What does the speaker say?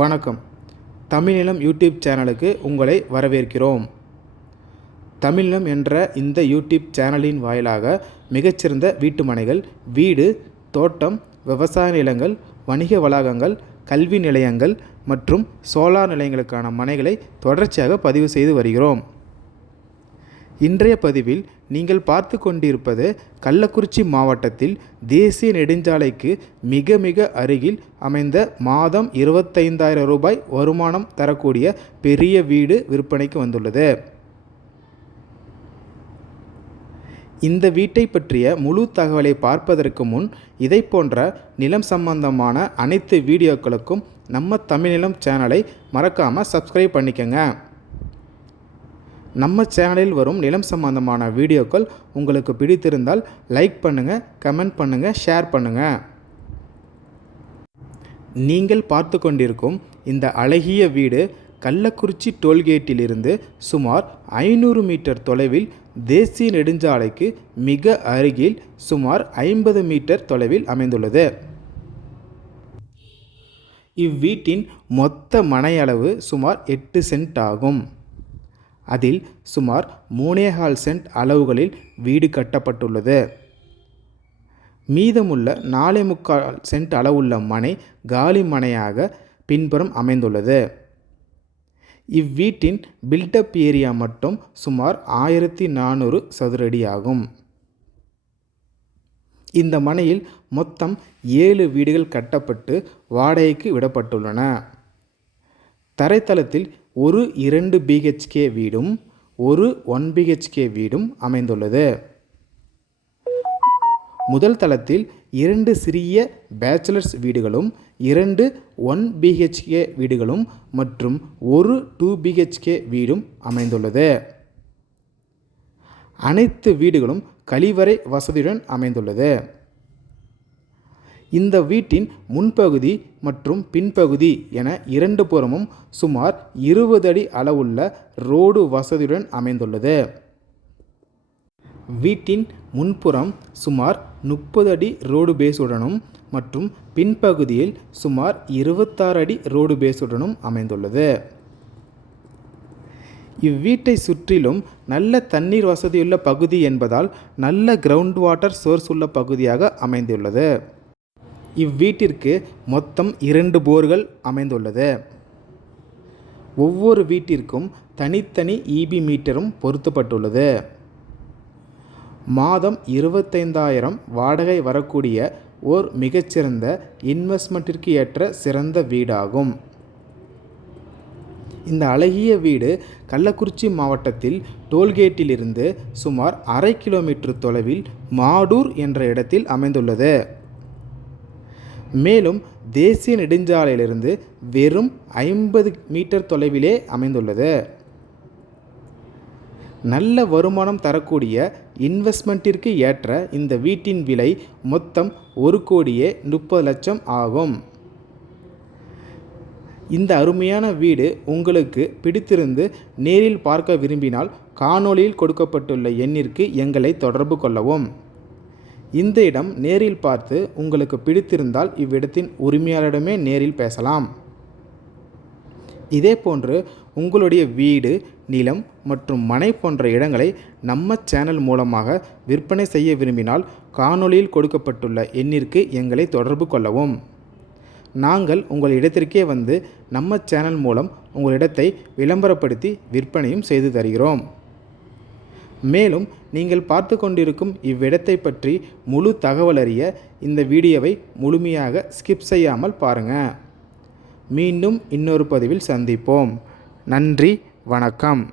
வணக்கம். தமிழ்நிலம் யூடியூப் சேனலுக்கு உங்களை வரவேற்கிறோம். தமிழ்நிலம் என்ற இந்த யூடியூப் சேனலின் வாயிலாக மிகச்சிறந்த வீட்டு மனைகள், வீடு, தோட்டம், விவசாய நிலங்கள், வணிக வளாகங்கள், கல்வி நிலையங்கள் மற்றும் சோலார் நிலையங்களுக்கான மனைகளை தொடர்ச்சியாக பதிவு செய்து வருகிறோம். இன்றைய பதிவில் நீங்கள் பார்த்து கொண்டிருப்பது கள்ளக்குறிச்சி மாவட்டத்தில் தேசிய நெடுஞ்சாலைக்கு மிக மிக அருகில் அமைந்த மாதம் 25,000 ரூபாய் வருமானம் தரக்கூடிய பெரிய வீடு விற்பனைக்கு வந்துள்ளது. இந்த வீட்டை பற்றிய முழு தகவலை பார்ப்பதற்கு முன் இதை போன்ற நிலம் சம்பந்தமான அனைத்து வீடியோக்களுக்கும் நம்ம தமிழ்நிலம் சேனலை மறக்காமல் சப்ஸ்கிரைப் பண்ணிக்கங்க. நம்ம சேனலில் வரும் நிலம் சம்பந்தமான வீடியோக்கள் உங்களுக்கு பிடித்திருந்தால் லைக் பண்ணுங்கள், கமெண்ட் பண்ணுங்கள், ஷேர் பண்ணுங்கள். நீங்கள் பார்த்து கொண்டிருக்கும் இந்த அழகிய வீடு கள்ளக்குறிச்சி டோல்கேட்டிலிருந்து சுமார் 500 மீட்டர் தொலைவில் தேசிய நெடுஞ்சாலைக்கு மிக அருகில் சுமார் 50 மீட்டர் தொலைவில் அமைந்துள்ளது. இவ்வீட்டின் மொத்த மனை அளவு சுமார் 8 சென்ட் ஆகும். அதில் சுமார் 3.25 சென்ட் அளவுகளில் வீடு கட்டப்பட்டுள்ளது. மீதமுள்ள 4.25 சென்ட் அளவுள்ள மனை காலி மனையாக பின்புறம் அமைந்துள்ளது. இவ்வீட்டின் பில்டப் ஏரியா மட்டும் சுமார் 1400 சதுரடி ஆகும். இந்த மனையில் மொத்தம் 7 வீடுகள் கட்டப்பட்டு வாடகைக்கு விடப்பட்டுள்ளன. தரைத்தளத்தில் ஒரு 2 BHK வீடும் ஒரு 1 BHK வீடும் அமைந்துள்ளது. முதல் தளத்தில் 2 சிறிய பேச்சுலர்ஸ் வீடுகளும் 2 1 BHK வீடுகளும் மற்றும் ஒரு 2 BHK வீடும் அமைந்துள்ளது. அனைத்து வீடுகளும் கழிவறை வசதியுடன் அமைந்துள்ளது. இந்த வீட்டின் முன்பகுதி மற்றும் பின்பகுதி என 2 புறமும் சுமார் 20 அடி அளவுள்ள ரோடு வசதியுடன் அமைந்துள்ளது. வீட்டின் முன்புறம் சுமார் 30 அடி ரோடு பேஸுடனும் மற்றும் பின்பகுதியில் சுமார் 26 அடி ரோடு பேஸுடனும் அமைந்துள்ளது. இவ்வீட்டை சுற்றிலும் நல்ல தண்ணீர் வசதியுள்ள பகுதி என்பதால் நல்ல கிரவுண்ட் வாட்டர் சோர்ஸ் உள்ள பகுதியாக அமைந்துள்ளது. இவ்வீட்டிற்கு மொத்தம் 2 போர்கள் அமைந்துள்ளது. ஒவ்வொரு வீட்டிற்கும் தனித்தனி EB மீட்டரும் பொருத்தப்பட்டுள்ளது. மாதம் 25,000 வாடகை வரக்கூடிய ஓர் மிகச்சிறந்த இன்வெஸ்ட்மெண்ட்டிற்கு ஏற்ற சிறந்த வீடாகும். இந்த அழகிய வீடு கள்ளக்குறிச்சி மாவட்டத்தில் டோல்கேட்டிலிருந்து சுமார் 1/2 கிலோமீட்டர் தொலைவில் மாடூர் என்ற இடத்தில் அமைந்துள்ளது. மேலும் தேசிய நெடுஞ்சாலையிலிருந்து வெறும் 50 மீட்டர் தொலைவிலே அமைந்துள்ளது. நல்ல வருமானம் தரக்கூடிய இன்வெஸ்ட்மெண்ட்டிற்கு ஏற்ற இந்த வீட்டின் விலை மொத்தம் 1,30 லட்சம் ஆகும். இந்த அருமையான வீடு உங்களுக்கு பிடித்திருந்து நேரில் பார்க்க விரும்பினால் காணொளியில் கொடுக்கப்பட்டுள்ள எண்ணிற்கு எங்களை தொடர்பு கொள்ளவும். இந்த இடம் நேரில் பார்த்து உங்களுக்கு பிடித்திருந்தால் இவ்விடத்தின் உரிமையாளரிடமே நேரில் பேசலாம். இதேபோன்று உங்களுடைய வீடு, நிலம் மற்றும் மனை போன்ற இடங்களை நம்ம சேனல் மூலமாக விற்பனை செய்ய விரும்பினால் காணொளியில் கொடுக்கப்பட்டுள்ள எண்ணிற்கு எங்களை தொடர்பு கொள்ளவும். நாங்கள் உங்கள் இடத்திற்கே வந்து நம்ம சேனல் மூலம் உங்கள் இடத்தை விளம்பரப்படுத்தி விற்பனையும் செய்து தருகிறோம். மேலும் நீங்கள் பார்த்து கொண்டிருக்கும் இவ்விடத்தை பற்றி முழு தகவல் அறிய இந்த வீடியோவை முழுமையாக ஸ்கிப் செய்யாமல் பாருங்கள். மீண்டும் இன்னொரு பதிவில் சந்திப்போம். நன்றி, வணக்கம்.